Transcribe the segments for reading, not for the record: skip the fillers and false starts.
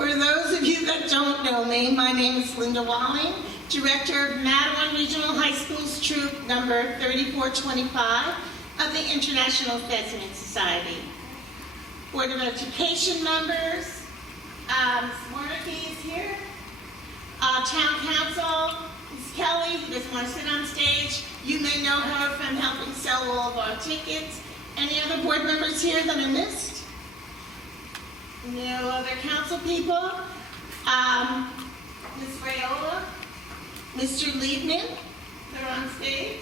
For those of you that don't know me, my name is Linda Walling, Director of Mattawan Regional High School's Troop number 3425 of the International Thespian Society. Board of Education members, Ms. Warnke is here, Town Council, Ms. Kelly, who doesn't want to sit on stage. You may know her from helping sell all of our tickets. Any other board members here that I missed? No other council people? Ms. Rayola, Mr. Liebman, they're on stage.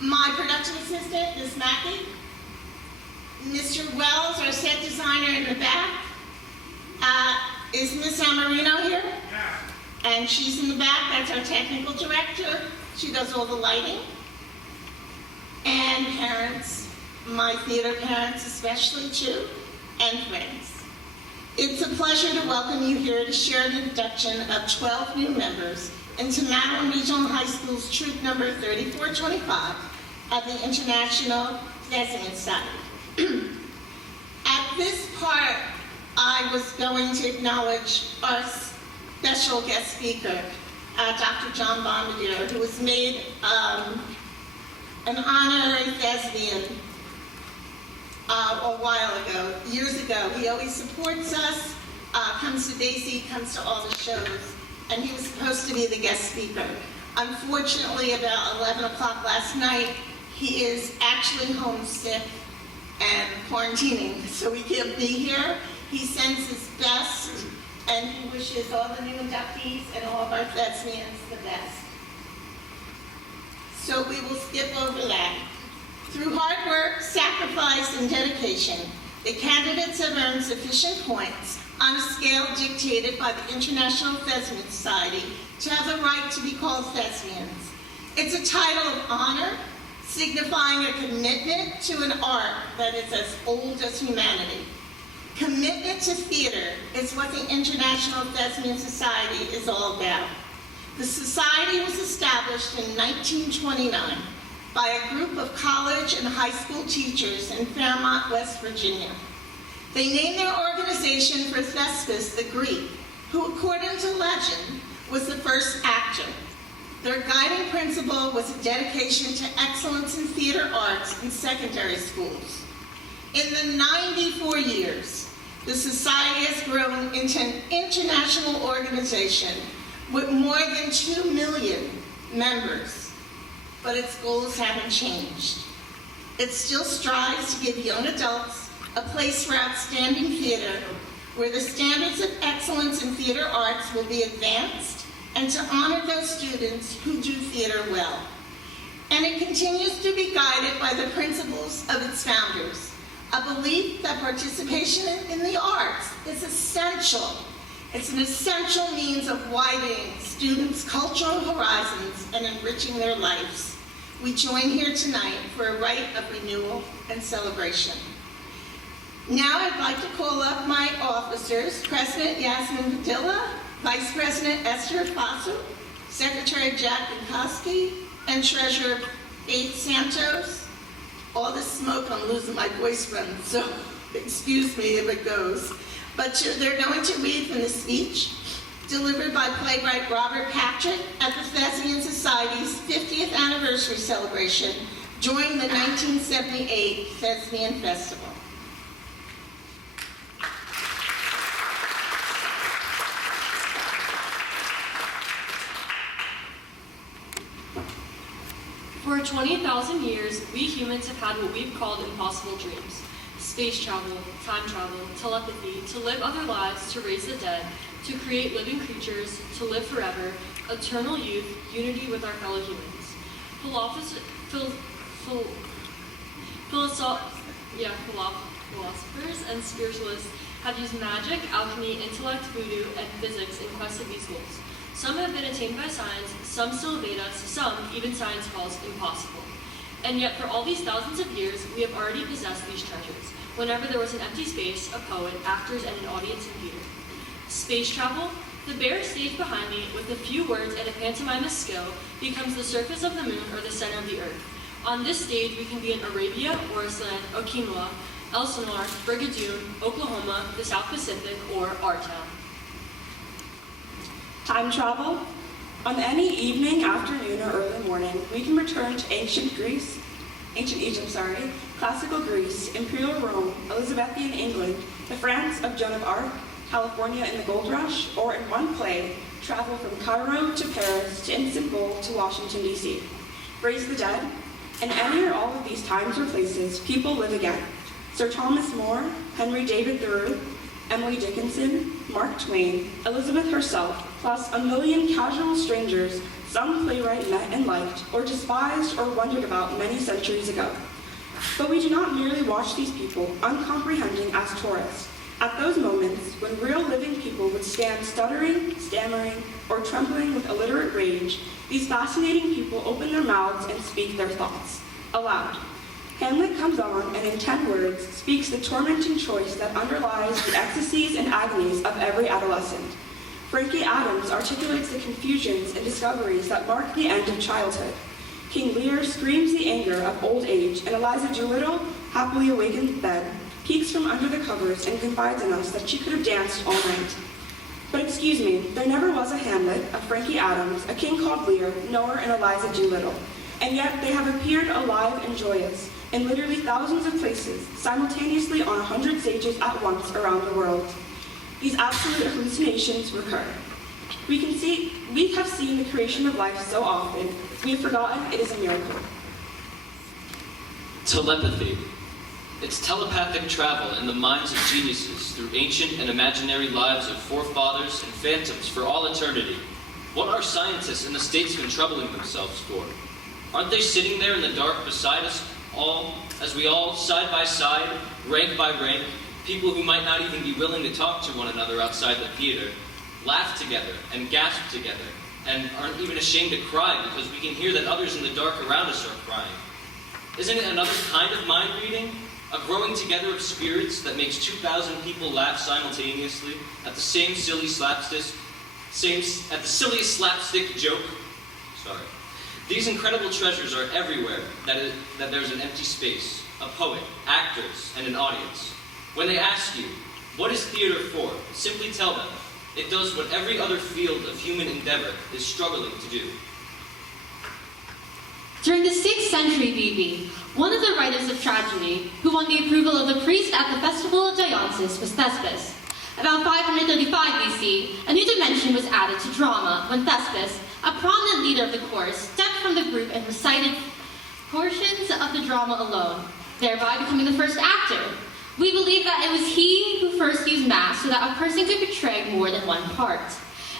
My production assistant, Ms. Mackey. Mr. Wells, our set designer in the back. Is Ms. Amarino here? Yeah. And she's in the back, that's our technical director. She does all the lighting. And parents, my theater parents especially too, and friends. It's a pleasure to welcome you here to share an induction of 12 new members into Mattawan Regional High School's Troop number 3425 at the International Thespian Society. At this part, I was going to acknowledge our special guest speaker, Dr. John Bombardier, who was made an honorary thespian a while ago, years ago. He always supports us, comes to Daisy, comes to all the shows, and he was supposed to be the guest speaker. Unfortunately, about 11 o'clock last night, he is actually homesick and quarantining, so he can't be here. He sends his best, and he wishes all the new inductees and all of our thespians the best. So we will skip over that. Through hard work, sacrifice, and dedication, the candidates have earned sufficient points on a scale dictated by the International Thespian Society to have the right to be called thespians. It's a title of honor, signifying a commitment to an art that is as old as humanity. Commitment to theater is what the International Thespian Society is all about. The society was established in 1929 by a group of college and high school teachers in Fairmont, West Virginia. They named their organization for Thespius the Greek, who, according to legend, was the first actor. Their guiding principle was a dedication to excellence in theater arts in secondary schools. In the 94 years, the society has grown into an international organization with more than 2 million members, but its goals haven't changed. It still strives to give young adults a place for outstanding theater, where the standards of excellence in theater arts will be advanced, and to honor those students who do theater well. And it continues to be guided by the principles of its founders, a belief that participation in the arts is essential. It's an essential means of widening students' cultural horizons and enriching their lives. We join here tonight for a rite of renewal and celebration. Now I'd like to call up my officers, President Yasmin Padilla, Vice President Esther Fasu, Secretary Jack Bukowski, and Treasurer Faith Santos. All this smoke, I'm losing my voice from, so excuse me if it goes. But they're going to read from the speech delivered by playwright Robert Patrick at the Thespian Society's 50th anniversary celebration during the 1978 Thespian Festival. For 20,000 years, we humans have had what we've called impossible dreams. Space travel, time travel, telepathy, to live other lives, to raise the dead, to create living creatures, to live forever, eternal youth, unity with our fellow humans. Philosophers and spiritualists have used magic, alchemy, intellect, voodoo, and physics in quest of these goals. Some have been attained by science, some still evade us, some even science calls impossible. And yet for all these thousands of years, we have already possessed these treasures, whenever there was an empty space, a poet, actors, and an audience in theater. Space travel, the bare stage behind me, with a few words and a pantomime skill, becomes the surface of the moon or the center of the earth. On this stage, we can be in Arabia or Iceland, Okinawa, Elsinore, Brigadoon, Oklahoma, the South Pacific, or our town. Time travel? On any evening, afternoon, or early morning, we can return to ancient Egypt, classical Greece, Imperial Rome, Elizabethan England, the France of Joan of Arc, California in the Gold Rush, or in one play, travel from Cairo to Paris to Istanbul to Washington, D.C. Raise the dead? In any or all of these times or places, people live again. Sir Thomas More, Henry David Thoreau, Emily Dickinson, Mark Twain, Elizabeth herself, plus a million casual strangers some playwright met and liked, or despised or wondered about many centuries ago. But we do not merely watch these people, uncomprehending as tourists. At those moments, when real living people would stand stuttering, stammering, or trembling with illiterate rage, these fascinating people open their mouths and speak their thoughts, aloud. Hamlet comes on and in 10 words speaks the tormenting choice that underlies the ecstasies and agonies of every adolescent. Frankie Adams articulates the confusions and discoveries that mark the end of childhood. King Lear screams the anger of old age, and Eliza Doolittle, happily awakened in bed, peeks from under the covers and confides in us that she could have danced all night. But excuse me, there never was a Hamlet, a Frankie Adams, a king called Lear, nor an Eliza Doolittle. And yet they have appeared alive and joyous in literally thousands of places, simultaneously on 100 stages at once around the world. These absolute hallucinations recur. We have seen the creation of life so often, we have forgotten it is a miracle. Telepathy. It's telepathic travel in the minds of geniuses through ancient and imaginary lives of forefathers and phantoms for all eternity. What are scientists and the statesmen troubling themselves for? Aren't they sitting there in the dark beside us all, as we all, side by side, rank by rank, people who might not even be willing to talk to one another outside the theater, laugh together and gasp together, and aren't even ashamed to cry because we can hear that others in the dark around us are crying? Isn't it another kind of mind reading? A growing together of spirits that makes 2,000 people laugh simultaneously at the same silly slapstick, at the silliest slapstick joke? Sorry. These incredible treasures are everywhere that there's an empty space, a poet, actors, and an audience. When they ask you, what is theater for? Simply tell them, it does what every other field of human endeavor is struggling to do. During the 6th century BB, one of the writers of tragedy who won the approval of the priest at the festival of Dionysus was Thespian. About 535 BC, a new dimension was added to drama when Thespian, a prominent leader of the chorus, stepped from the group and recited portions of the drama alone, thereby becoming the first actor. We believe that it was he who first used mass so that a person could portray more than one part.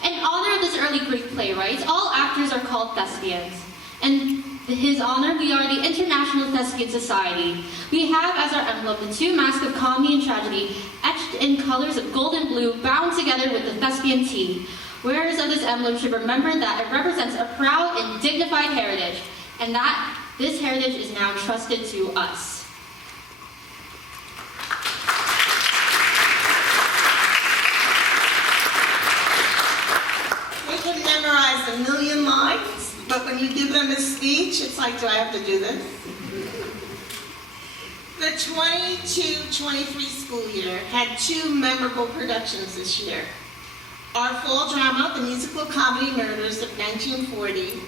In honor of this early Greek playwright, all actors are called Thespians. And in his honor, we are the International Thespian Society. We have as our emblem the two masks of comedy and tragedy, etched in colors of gold and blue, bound together with the Thespian T. Wearers of this emblem should remember that it represents a proud and dignified heritage, and that this heritage is now trusted to us. They can memorize a million lines, but when you give them a speech, it's like, do I have to do this? The 22-23 school year had two memorable productions this year. Our fall drama, The Musical Comedy Murders of 1940,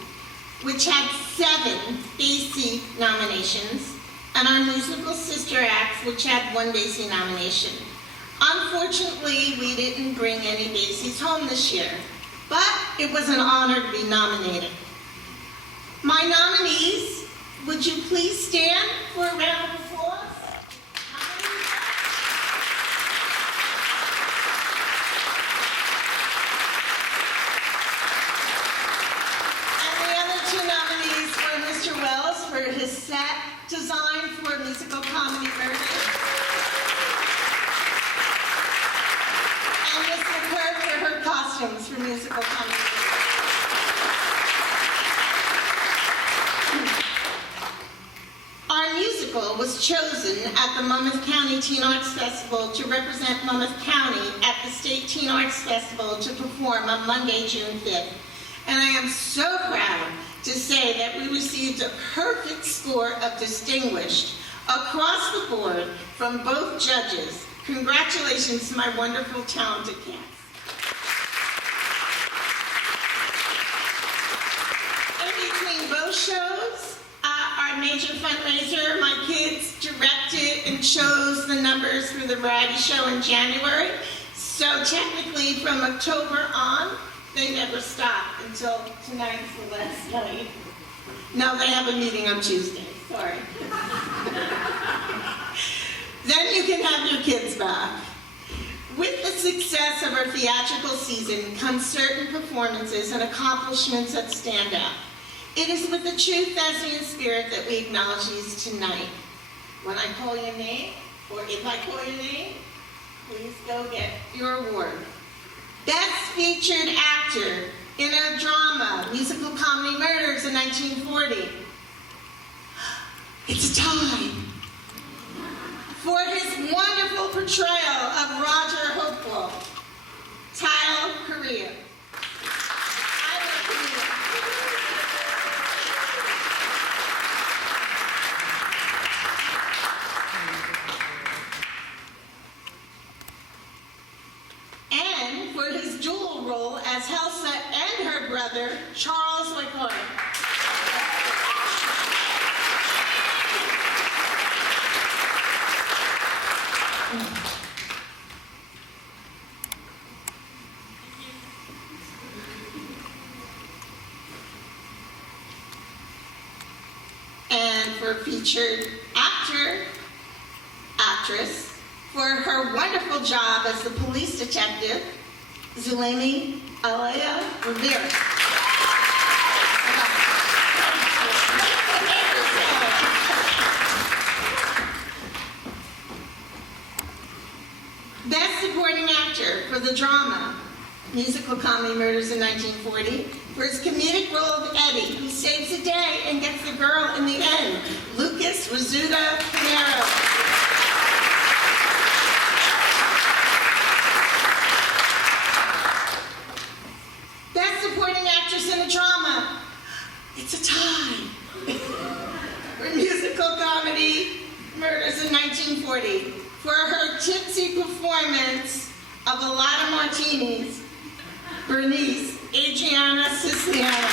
which had 7 BC nominations, and our musical sister act, which had 1 BC nomination. Unfortunately, we didn't bring any BCs home this year, but it was an honor to be nominated. My nominees, would you please stand for a round of applause? And the other 2 nominees were Mr. Wells for his set design for Musical Comedy Murders, and Ms. McCurd for her costumes for Musical Comedy Murders. Our musical was chosen at the Monmouth County Teen Arts Festival to represent Monmouth County at the State Teen Arts Festival to perform on Monday, June 5th. And I am so proud to say that we received a perfect score of distinguished across the board from both judges. Congratulations to my wonderful, talented cast. In between both shows, our major fundraiser, my kids directed and chose the numbers for the variety show in January. So technically from October on, they never stop until tonight's the last night. No, they have a meeting on Tuesday, sorry. Then you can have your kids back. With the success of our theatrical season comes certain performances and accomplishments that stand out. It is with the true Thespian spirit that we acknowledge these tonight. When I call your name, or if I call your name, please go get your award. Best Featured Actor in a Drama, Musical Comedy Murders in 1940. It's a tie. For his wonderful portrayal of Roger Hopewell, Tyler Correa. And for his dual role as Helsa and her brother, Charles McCoy. And for featured actress, for her wonderful job as the police detective, Zulemi Alea Rivera. Best Supporting Actor for the drama, Musical Comedy Murders in 1940, for his comedic role of Eddie, who saves the day and gets the girl in the end, Lucas Rizzuta Pinero. Best Supporting Actress in a Drama, it's a tie. For Musical Comedy Murders in 1940, for her tipsy performance of A Lot of Martinis, Bernice Adriana Siciliano.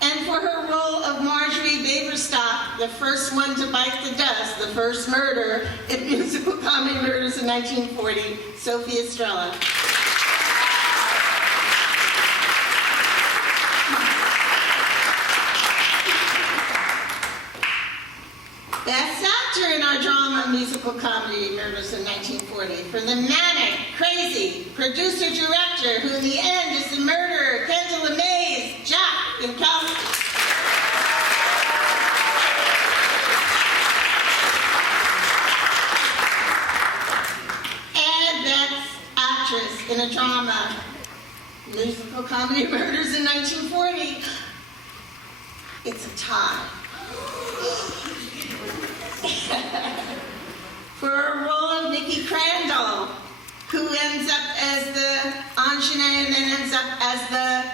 And for her role of Marjorie Baverstock, the first one to bite the dust, the first murder in Musical Comedy Murders in 1940, Sophie Estrella. Best Actor in our drama, Musical Comedy Murders in 1940, for the manic, crazy producer-director who in the end is the murderer, Kendall LeMays, Jack and Calvin. And Best Actress in a Drama, Musical Comedy Murders in 1940, it's a tie. For a role of Nikki Crandall, who ends up as the ingenue and then ends up as the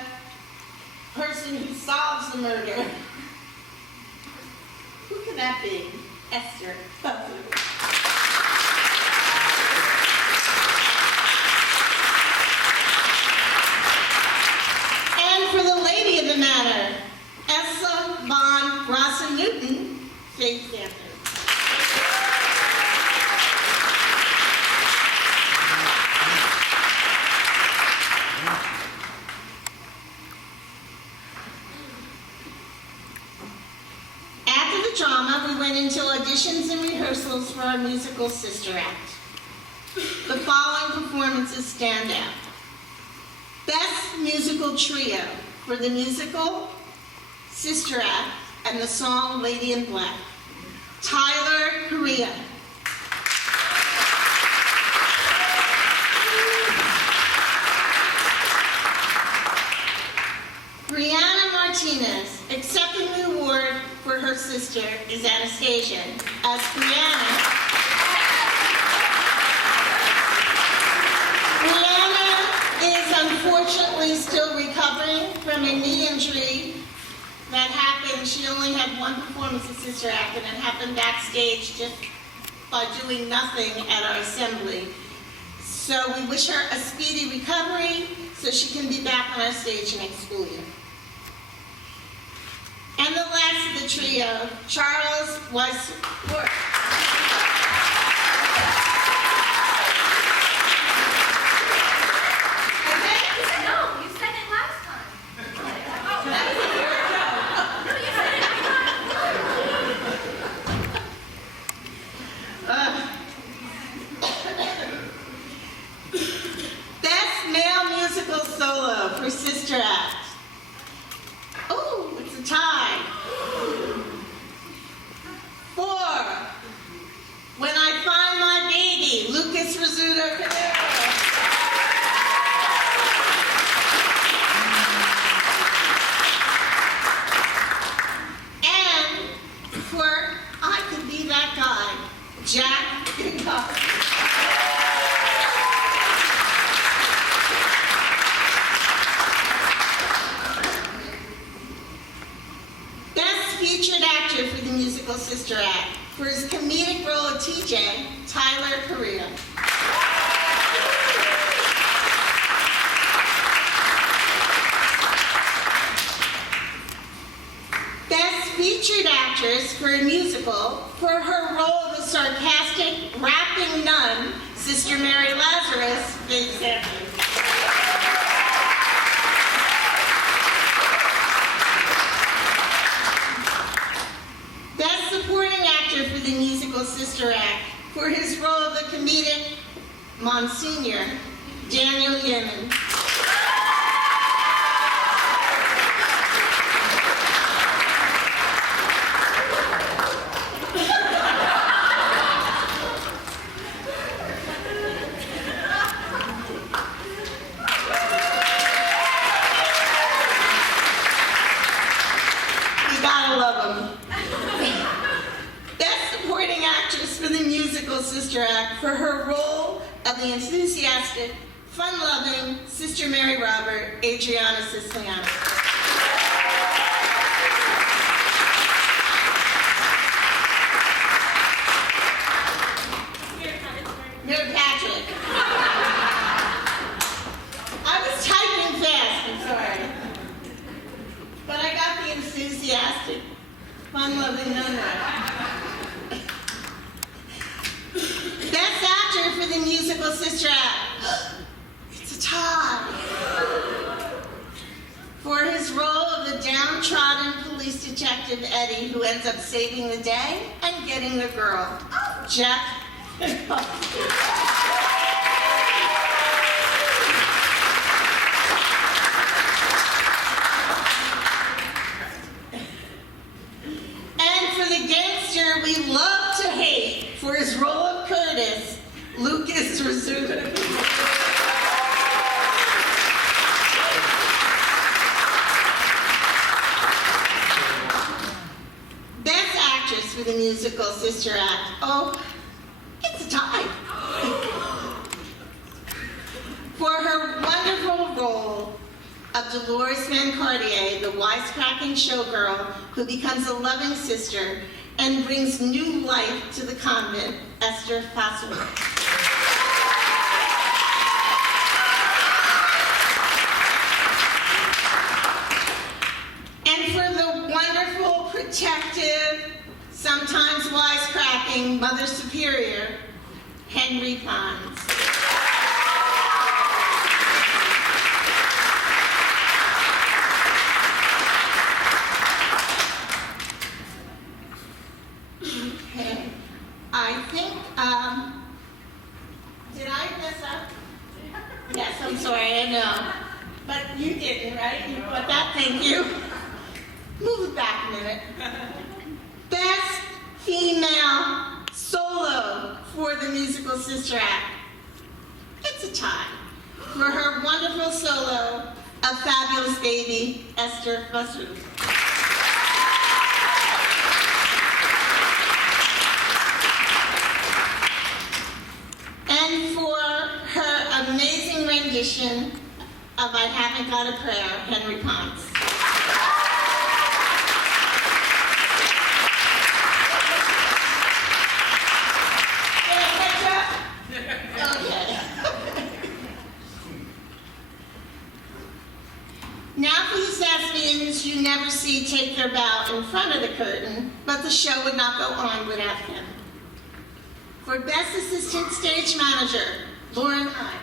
person who solves the murder. Who could that be? Esther. And for the lady of the matter, Essa von Rossen-Newton, Faith Stanford. After the drama, we went into auditions and rehearsals for our musical Sister Act. The following performances stand out. Best Musical Trio for the musical Sister Act and the song Lady in Black, Tyler Correa. Brianna Martinez, accepting the award for her sister is Anastasia, as Brianna that happened, she only had one performance of Sister Act, and it happened backstage just by doing nothing at our assembly. So we wish her a speedy recovery so she can be back on our stage next school year. And the last of the trio, Charles Weisworth. No, you said it last time. Best male musical solo for Sister Act. Oh, it's a tie. 4. When I Find My Baby, Lucas Rizzuto Cadero. And for I Could Be That Guy, Jack Hickok. Best featured actor for the musical Sister Act, for his comedic role of TJ, Tyler Correa. Best featured actress for a musical, for her role of the sarcastic, rapping nun, Sister Mary Lazarus, Big Sanford. Best supporting actor for the musical Sister Act, for his role of the comedic Monsignor, Daniel Yemen. You gotta love him. Best supporting actress for the musical Sister Act, for her role of the enthusiastic, fun-loving Sister Mary Robert, Adriana Siciliano. Mayor Patrick. I was typing fast, I'm sorry. But I got the enthusiastic, fun-loving nun right. Best actor for the musical Sister Act. It's a tie. For his role of the downtrodden police detective Eddie, who ends up saving the day and getting the girl, Jack. And for the gangster we love to hate, for his role of Curtis, Lucas Rizzuto. Best actress for the musical Sister Act. Oh, it's a tie. For her wonderful role of Dolores Van Cartier, the wisecracking showgirl who becomes a loving sister and brings new life to the convent, Esther Fassler. And for the wonderful, protective, sometimes wisecracking Mother Superior, Henry Pons. Okay, I think, did I mess up? Yes, I'm sorry, I know. But you didn't, right? You got that, thank you. Move it back a minute. Best female solo for the musical Sister Act. It's a tie. For her wonderful solo of Fabulous Baby, Esther Fussell. And for her amazing rendition of I Haven't Got a Prayer, Henry Pons. Now for the thespians you never see take their bow in front of the curtain, but the show would not go on without them. For Best Assistant Stage Manager, Lauren Hine.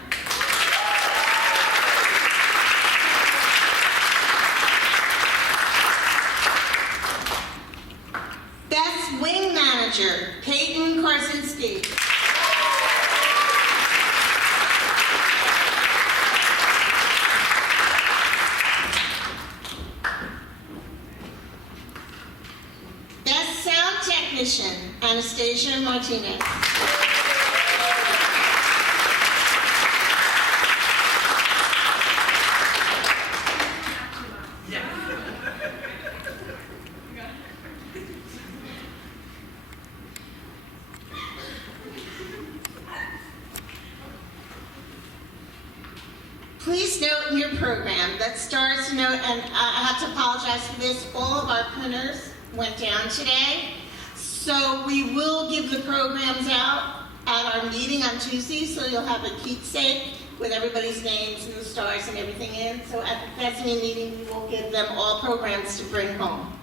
Best Wing Manager, Peyton Karsinski. Best Sound Technician, Anastasia Martinez. Please note in your program that stars to note, and I have to apologize for this, all of our printers went down today. So we will give the programs out at our meeting on Tuesday, so you'll have a keepsake with everybody's names and the stars and everything in. So at the Thespian meeting, we will give them all programs to bring home.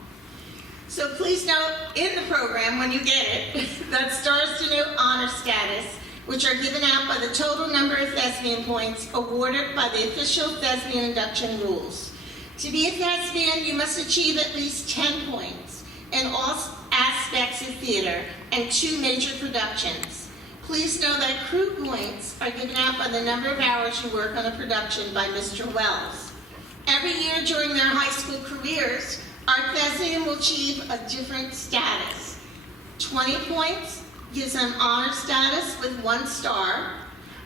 So please note in the program, when you get it, that stars to note honor status, which are given out by the total number of thespian points awarded by the official thespian induction rules. To be a thespian, you must achieve at least 10 points in all aspects of theater and 2 major productions. Please know that crew points are given out by the number of hours you work on a production by Mr. Wells. Every year during their high school careers, our thespian will achieve a different status. 20 points gives them honor status with 1 star,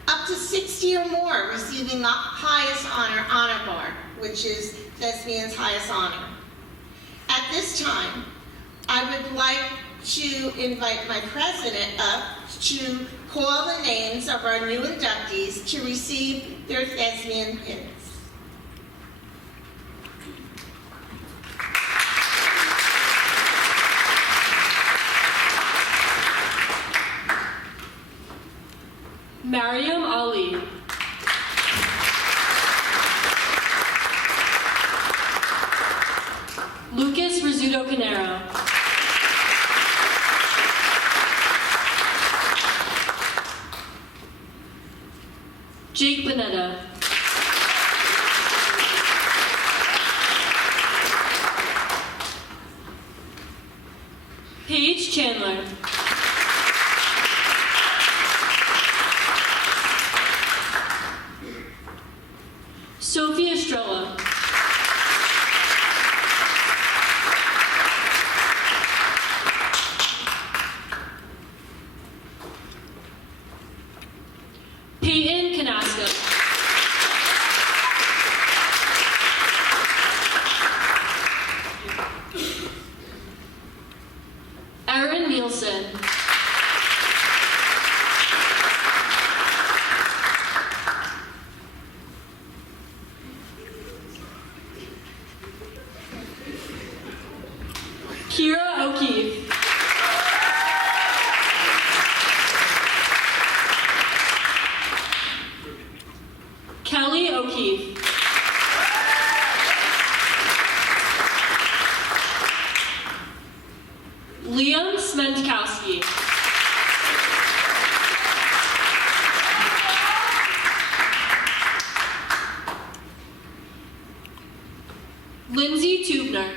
up to 60 or more receiving the highest honor bar, which is thespian's highest honor. At this time, I would like to invite my president up to call the names of our new inductees to receive their thespian pins. Mariam Ali. Lucas Rizzuto Canero. Jake Bonetta. Paige Chandler. Sophie Estrella. Peyton Canasco. Erin Nielsen. Kira O'Keefe. Kelly O'Keefe. Liam Smentkowski. Lindsay Tubner.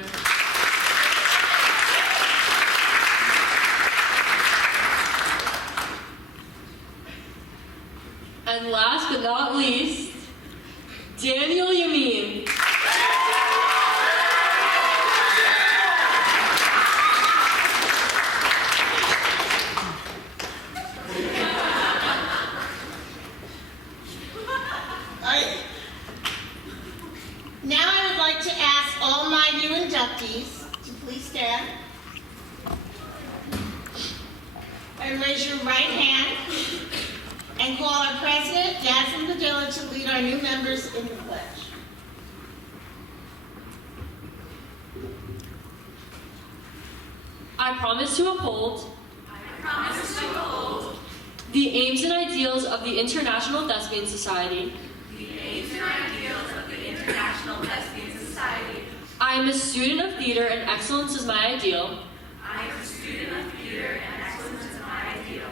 And last but not least, Daniel Yamin. Now I would like to ask all my new inductees to please stand and raise your right hand and call our president, Yasmin Padilla, to lead our new members in the pledge. I promise to uphold the aims and ideals of the International Thespian Society the aims and ideals of the International Thespian Society I am a student of theater and excellence is my ideal. I am a student of theater and excellence is my ideal.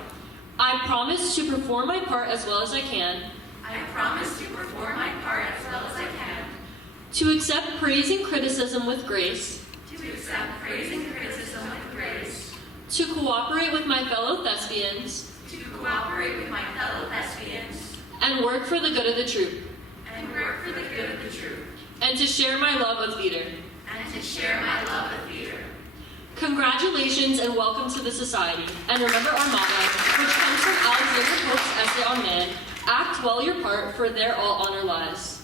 I promise to perform my part as well as I can. I promise to perform my part as well as I can. To accept praise and criticism with grace. To accept praise and criticism with grace. To cooperate with my fellow thespians. To cooperate with my fellow thespians. And work for the good of the troupe. And work for the good of the troupe. And to share my love of theater. And to share my love of theater. Congratulations and welcome to the Society. And remember our motto, which comes from Alexander Pope's essay on man, act well your part, for there all honor lies.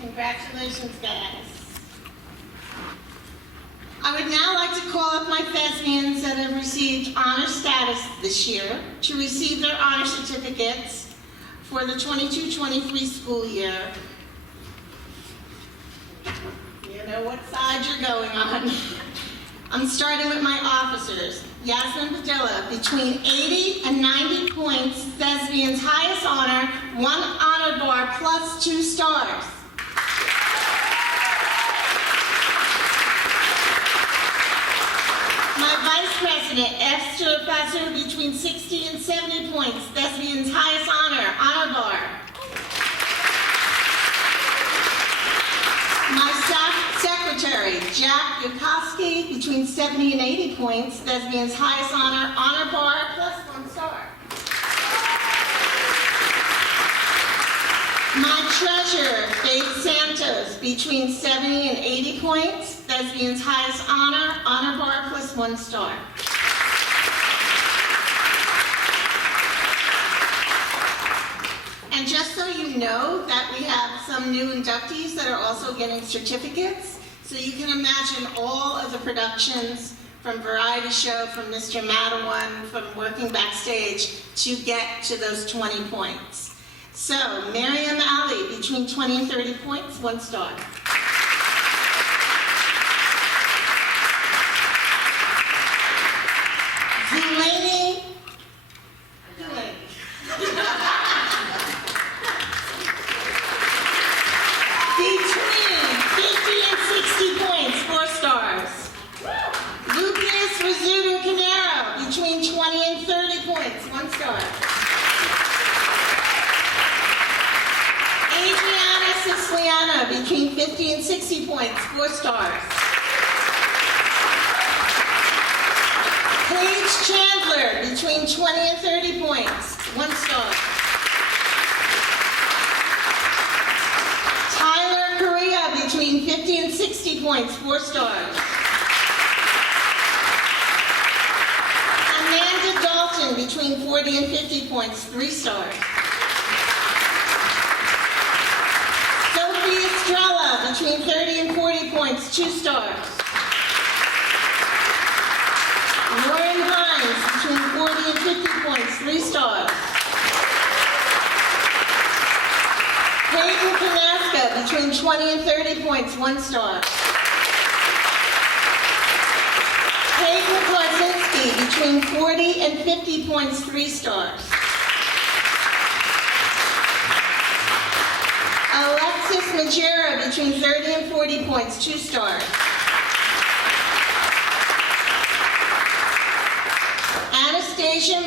Congratulations, guys. I would now like to call up my thespians that have received honor status this year to receive their honor certificates for the 22-23 school year. You know what side you're going on. I'm starting with my officers. Yasmin Padilla, between 80 and 90 points, Thespian's highest honor, 1 honor bar plus 2 stars. My Vice President, Esther Basser, between 60 and 70 points, Thespian's highest honor bar. My Staff Secretary, Jack Yukowski, between 70 and 80 points, Thespian's highest honor bar, plus 1 star. My Treasurer, Faith Santos, between 70 and 80 points, Thespian's highest honor bar, plus 1 star. And just so you know that we have some new inductees that are also getting certificates, so you can imagine all of the productions from Variety Show, from Mr. Madawan, from working backstage to get to those 20 points. So, Miriam Ali, between 20 and 30 points, 1 star. Delaney. Between 50 and 60 points, 4 stars. Lucas Rizzuto Canaro, between 20 and 30 points, 1 star. Adriana Siciliano, between 50 and 60 points, 4 stars. Paige Chandler, between 20 and 30 points, 1 star. Tyler Correa, between 50 and 60 points, 4 stars. Amanda Dalton, between 40 and 50 points, 3 stars. Sophie Estrella, between 30 and 40 points, 2 stars. Lauren Hines, between 40 and 50 points, 3 stars. Peyton Kanaska, between 20 and 30 points, 1 star. Peyton Klarzinski, between 40 and 50 points, 3 stars. Alexis Majera, between 30 and 40 points, 2 stars. Anastasia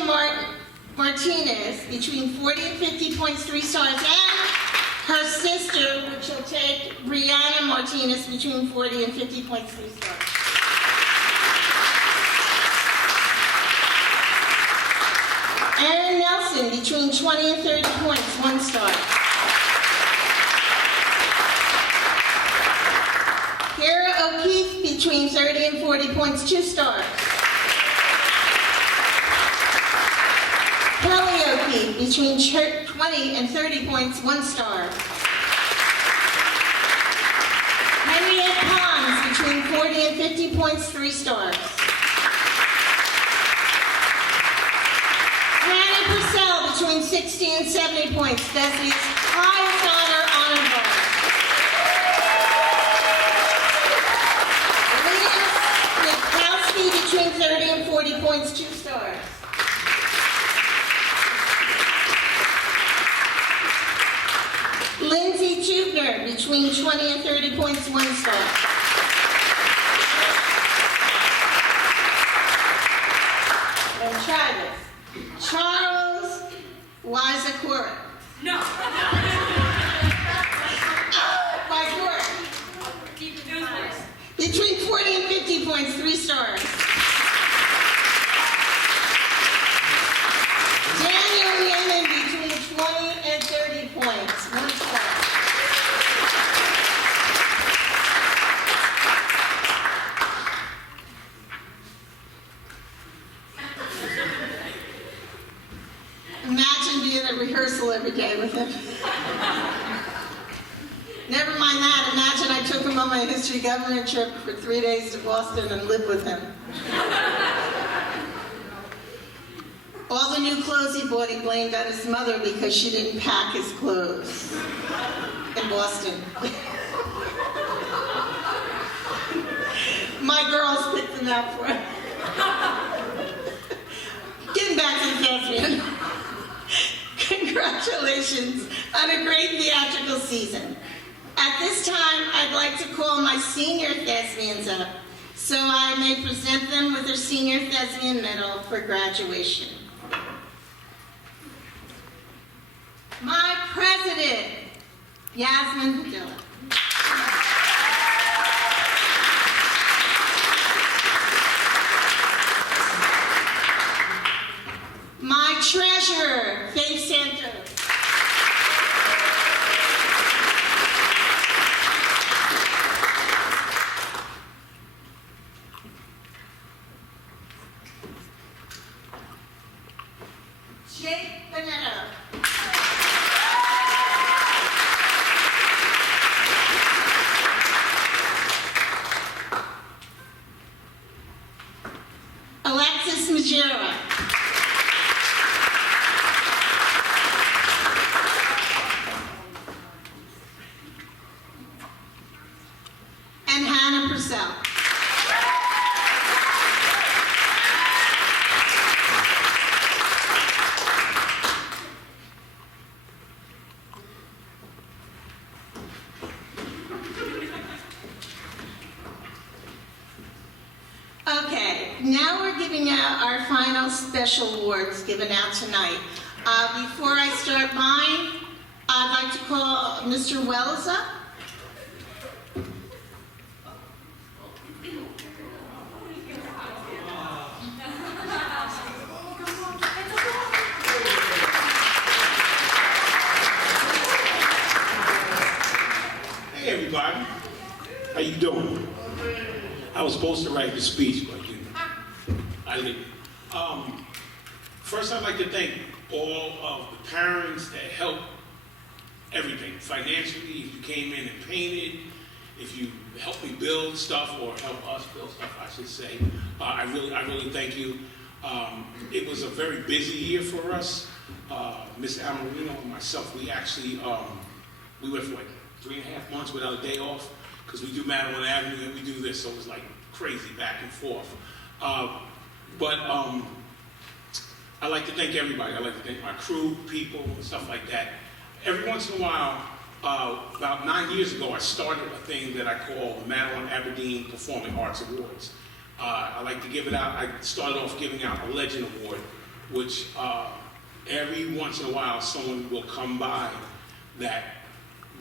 Martinez, between 40 and 50 points, 3 stars. And her sister, which will take, Brianna Martinez, between 40 and 50 points, 3 stars. Aaron Nelson, between 20 and 30 points, 1 star. Kara O'Keefe, between 30 and 40 points, 2 stars. Kelly O'Keefe, between 20 and 30 points, 1 star. Henriette Pons, between 40 and 50 points, 3 stars. Hannah Purcell, between 60 and 70 points, Thespian's highest honor bar. Elise Witkowski, between 30 and 40 points, 2 stars. Tubner, between 20 and 30 points, 1 star. And try this. Charles Wizakura. No. By Court. Between 40 and 50 points, 3 stars. Daniel Yemen, between 20 and 30 points, 1 star. Imagine being at rehearsal every day with him. Never mind that. Imagine I took him on my history government trip for 3 days to Boston and lived with him. All the new clothes he bought, he blamed on his mother because she didn't pack his clothes in Boston. My girls picked them out for him. Getting back to the Thespian. Congratulations on a great theatrical season. At this time, I'd like to call my senior Thespians up so I may present them with their senior Thespian medal for graduation. My president, Yasmin Padilla. My treasurer, Faith Santos. Jake Bonetto. Alexis Majera. And Hannah Purcell. Okay, now we're giving out our final special awards given out tonight. Before I start mine, I'd like to call Mr. Wells up. Hey everybody, how you doing? I was supposed to write the speech, but I didn't. First, I'd like to thank all of the parents that helped everything financially. If you came in and painted, if you helped me build stuff or help us build stuff, I should say. I really thank you. It was a very busy year for us. Miss Amarino and myself, we actually we went for like 3.5 months without a day off because we do Madeline Avenue and we do this, so it was like crazy back and forth. But I'd like to thank everybody. I'd like to thank my crew, people, and stuff like that. Every once in a while, about 9 years ago, I started a thing that I call Madeline Aberdeen Performing Arts Awards. I like to give it out. I started off giving out a Legend Award, which every once in a while someone will come by that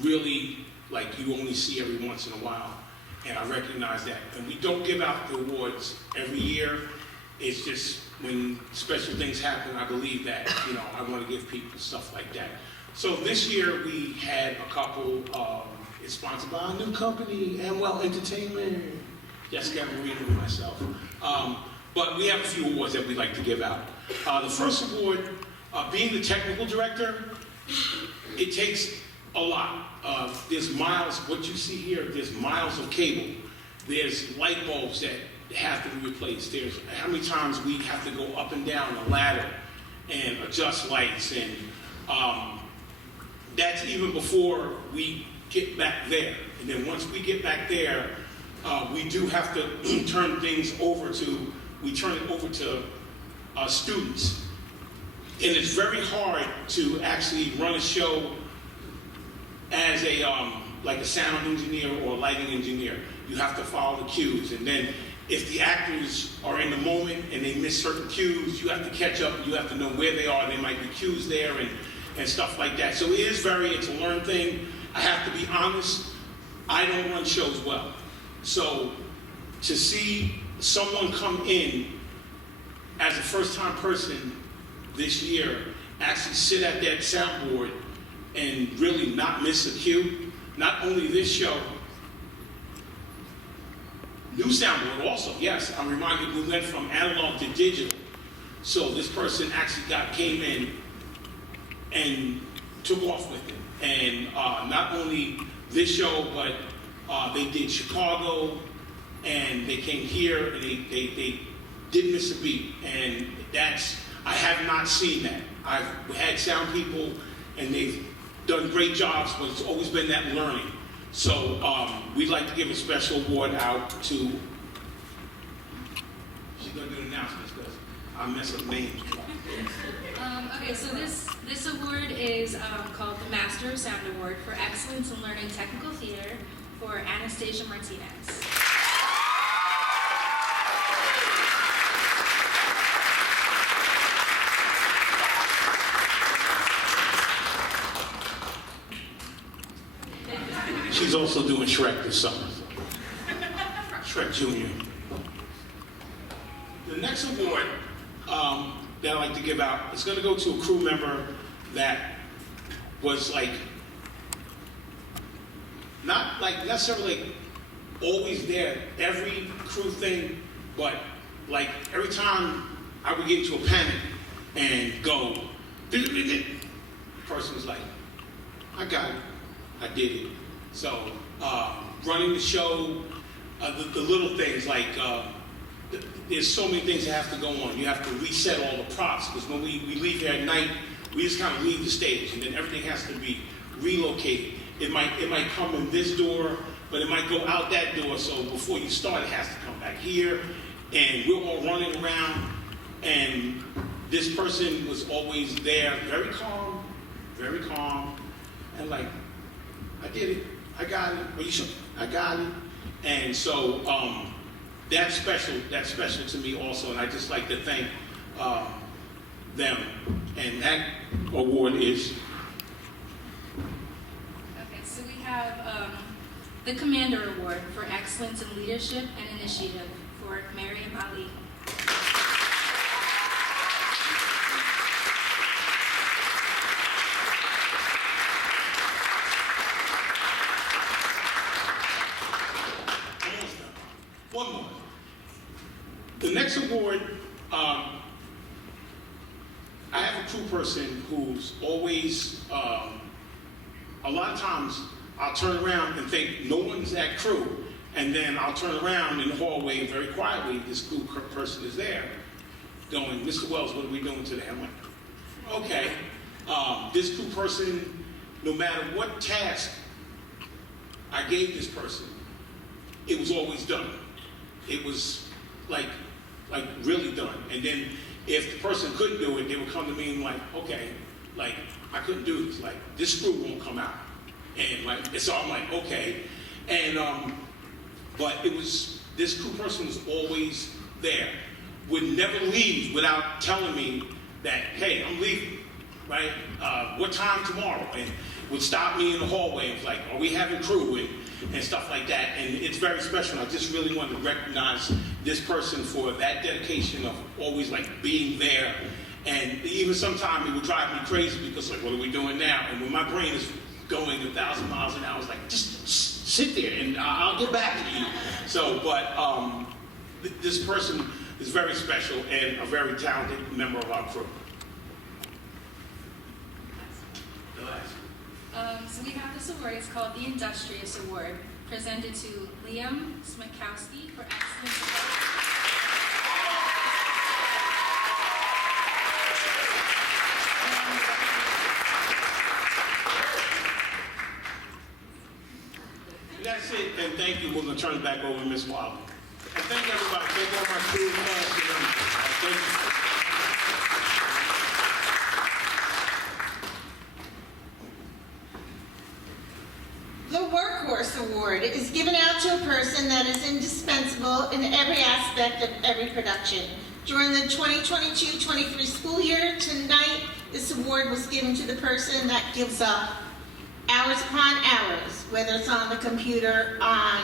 really, like, you only see every once in a while. And I recognize that. And we don't give out the awards every year. It's just when special things happen, I believe that, I want to give people stuff like that. So this year we had a couple, it's sponsored by a new company, Amwell Entertainment, Jessica Marino and myself. But we have a few awards that we like to give out. The first award, being the technical director, it takes a lot. There's miles, what you see here, there's miles of cable. There's light bulbs that have to be replaced. There's how many times we have to go up and down the ladder and adjust lights, and that's even before we get back there. And then once we get back there, we do have to turn things over to, students. And it's very hard to actually run a show as a like a sound engineer or lighting engineer, you have to follow the cues. And then if the actors are in the moment and they miss certain cues, you have to catch up. You have to know where they are. There might be cues there and stuff like that. So it's a learned thing. I have to be honest, I don't run shows well. So to see someone come in as a first-time person this year, actually sit at that soundboard and really not miss a cue, not only this show, new soundboard also, yes. I'm reminded we went from analog to digital. So this person actually came in and took off with it. And not only this show, but they did Chicago, and they came here, and they didn't miss a beat. And I have not seen that. I've had sound people, and they've done great jobs, but it's always been that learning. So we'd like to give a special award out to, she's going to do the announcements because I mess up names. Okay, so this award is called the Master of Sound Award for Excellence in Learning Technical Theater for Anastasia Martinez. She's also doing Shrek this summer. Shrek Jr. The next award that I'd like to give out is going to go to a crew member that was not necessarily always there every crew thing, but every time I would get into a panic and go, the person was like, I got it, I did it. So running the show, the little things there's so many things that have to go on. You have to reset all the props because when we leave here at night, we just kind of leave the stage and then everything has to be relocated. It might come in this door, but it might go out that door. So before you start, it has to come back here, and we're all running around. And this person was always there, very calm, and I did it. I got it. Are you sure? I got it. And so that's special. That's special to me also. And I just like to thank them. And that award is. Okay, so we have the Commander Award for Excellence in Leadership and Initiative for Mariam Ali. One more. The next award, I have a crew person who's always, a lot of times I'll turn around and think no one's at crew, and then I'll turn around in the hallway and very quietly this crew person is there going, Mr. Wells, what are we doing today? I'm like, okay. This crew person, no matter what task I gave this person, it was always done. It was really done. And then if the person couldn't do it, they would come to me and okay, I couldn't do this. This screw won't come out. And so I'm like, okay. And but it was, this crew person was always there. Would never leave without telling me that, hey, I'm leaving, right? What time tomorrow? And would stop me in the hallway and was like, are we having crew? And stuff like that. And it's very special. I just really wanted to recognize this person for that dedication of always being there. And even sometimes it would drive me crazy because what are we doing now? And when my brain is going 1,000 miles an hour, it's just sit there and I'll get back to you. So, but this person is very special and a very talented member of our crew. So we have this award. It's called the Industrious Award, presented to Liam Smikowski for excellence. That's it, and thank you. We're going to turn it back over to Ms. Wilder. And thank everybody. Thank all my crew and cast and everything. Thank you. First Award is given out to a person that is indispensable in every aspect of every production. During the 2022-23 school year, tonight, this award was given to the person that gives up hours upon hours, whether it's on the computer, on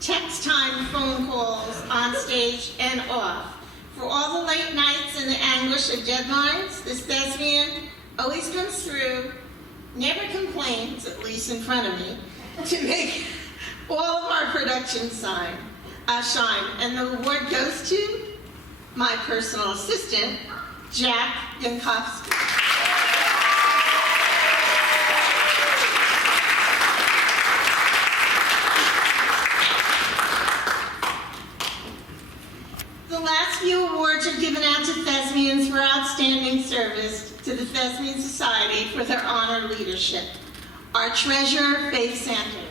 text time, phone calls, on stage, and off. For all the late nights and the anguish of deadlines, this thespian always comes through, never complains, at least in front of me, to make all of our productions shine. And the award goes to my personal assistant, Jack Yankowski. The last few awards are given out to thespians for outstanding service to the Thespian Society for their honor leadership. Our treasurer, Faith Santos.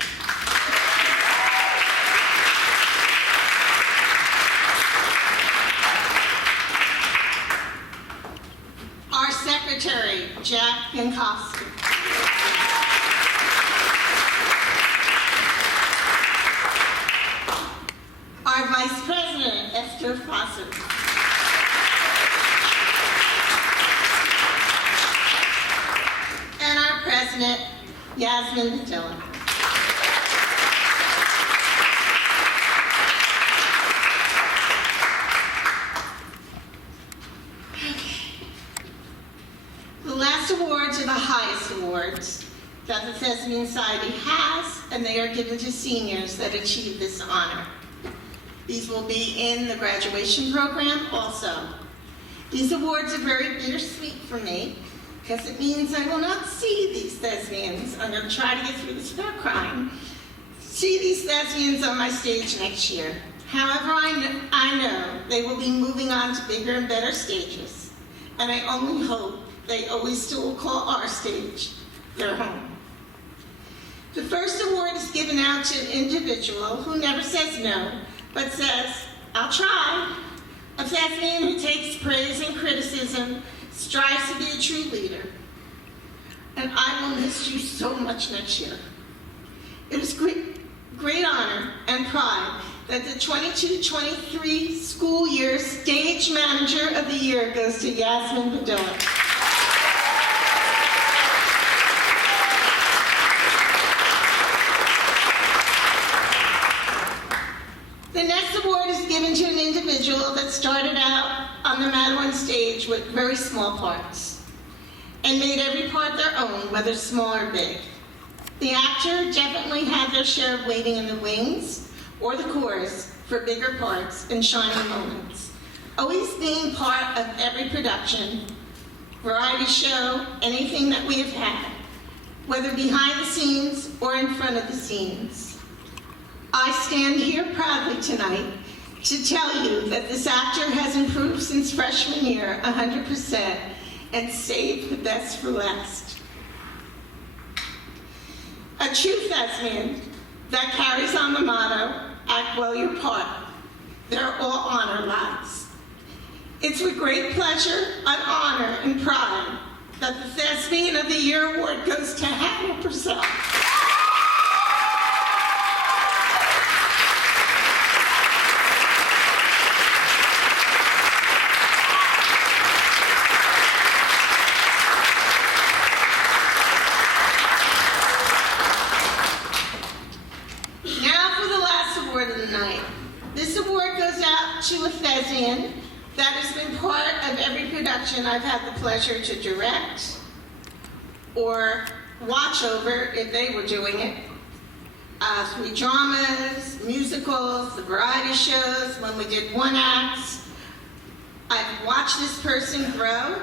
Our secretary, Jack Yankowski. Our vice president, Esther Foster. And our president, Yasmin Padilla. The last awards are the highest awards that the Thespian Society has, and they are given to seniors that achieve this honor. These will be in the graduation program also. These awards are very bittersweet for me, because it means I will not see these thespians. I'm going to try to get through this without crying. See these thespians on my stage next year. However, I know they will be moving on to bigger and better stages, and I only hope they always still will call our stage their home. The first award is given out to an individual who never says no, but says, I'll try. A thespian who takes praise and criticism, strives to be a true leader. And I will miss you so much next year. It is great honor and pride that the 22-23 school year Stage Manager of the Year goes to Yasmin Padilla. The next award is given to an individual that started out on the Madeline stage with very small parts and made every part their own, whether small or big. The actor definitely had their share of waiting in the wings or the chorus for bigger parts and shining moments, always being part of every production, variety show, anything that we have had, whether behind the scenes or in front of the scenes. I stand here proudly tonight to tell you that this actor has improved since freshman year 100% and saved the best for last. A true thespian that carries on the motto, act well your part. They're all honor lives. It's with great pleasure, an honor, and pride that the Thespian of the Year award goes to Hannah Purcell. This award goes out to a thespian that has been part of every production I've had the pleasure to direct or watch over if they were doing it. Through dramas, musicals, the variety shows, when we did one acts. I've watched this person grow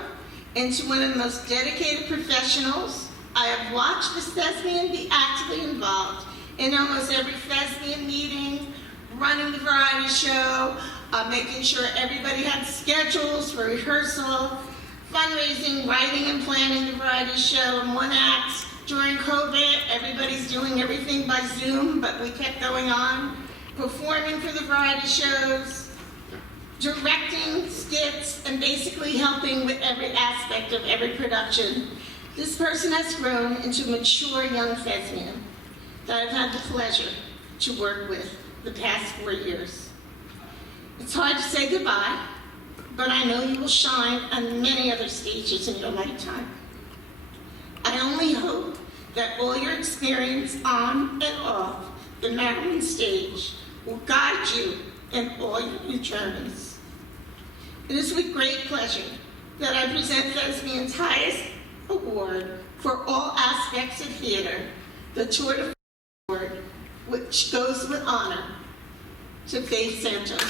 into one of the most dedicated professionals. I have watched this thespian be actively involved in almost every thespian meeting, running the variety show, making sure everybody had schedules for rehearsal, fundraising, writing and planning the variety show in one act. During COVID, everybody's doing everything by Zoom, but we kept going on. Performing for the variety shows, directing skits, and basically helping with every aspect of every production. This person has grown into a mature young thespian. that I've had the pleasure to work with the past 4 years. It's hard to say goodbye, but I know you will shine on many other stages in your lifetime. I only hope that all your experience on and off the Maryland stage will guide you in all your journeys. It is with great pleasure that I present Thespian's highest award for all aspects of theater, the Tour de France Award, which goes with honor to Faith Santos.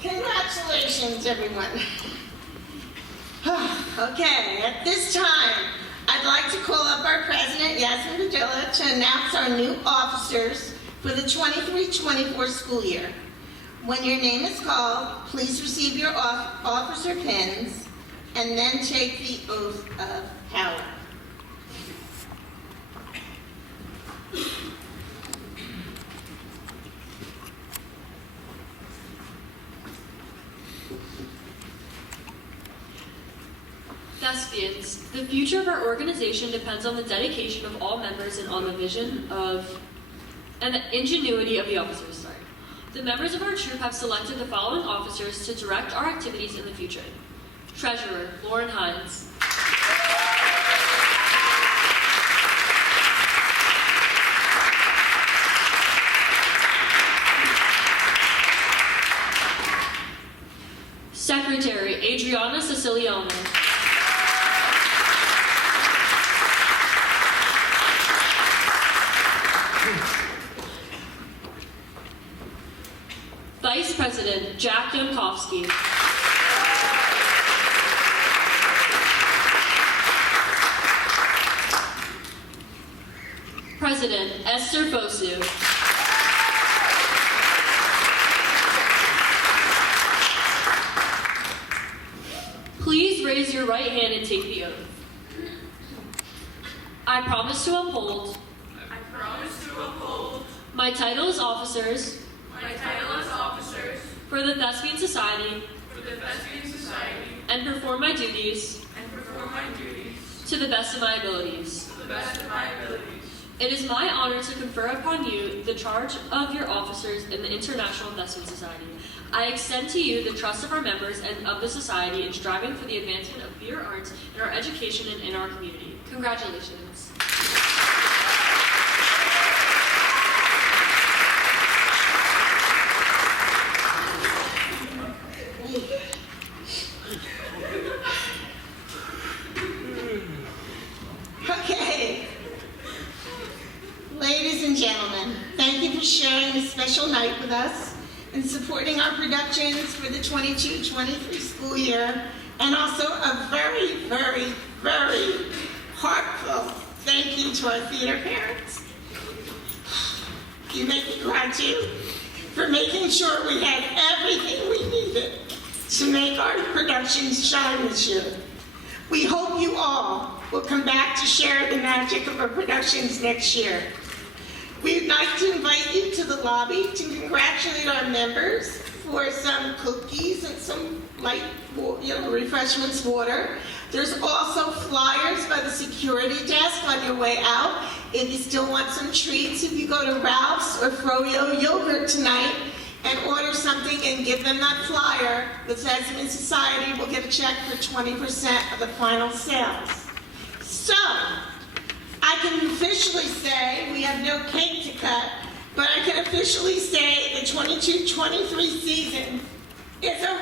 Congratulations, everyone. Okay, at this time, I'd like to call up our president, Yasmin Padilla, to announce our new officers for the 23-24 school year. When your name is called, please receive your officer pins and then take the oath of power. Thespians, the future of our organization depends on the dedication of all members and on the vision of and the ingenuity of the officers. The members of our troop have selected the following officers to direct our activities in the future. Treasurer, Lauren Hines. Secretary, Adriana Siciliano. Vice President, Jack Jankowski. President, Esther Bosu. Please raise your right hand and take the oath. I promise to uphold. My title as officers. For the Thespian Society. And perform my duties. To the best of my abilities. It is my honor to confer upon you the charge of your officers in the International Thespian Society. I extend to you the trust of our members and of the Society in striving for the advancement of theater arts in our education and in our community. Congratulations. Okay. Ladies and gentlemen, thank you for sharing this special night with us and supporting our productions for the 22-23 school year, and also a very, very, very heartfelt thank you to our theater parents. You make me cry too, for making sure we had everything we needed to make our productions shine this year. We hope you all will come back to share the magic of our productions next year. We'd like to invite you to the lobby to congratulate our members for some cookies and some light, refreshments, water. There's also flyers by the security desk on your way out. If you still want some treats, if you go to Ralph's or Froyo Yogurt tonight and order something and give them that flyer, the Thespian Society will get a check for 20% of the final sales. So, I can officially say, we have no cake to cut, but I can officially say the 22-23 season is over.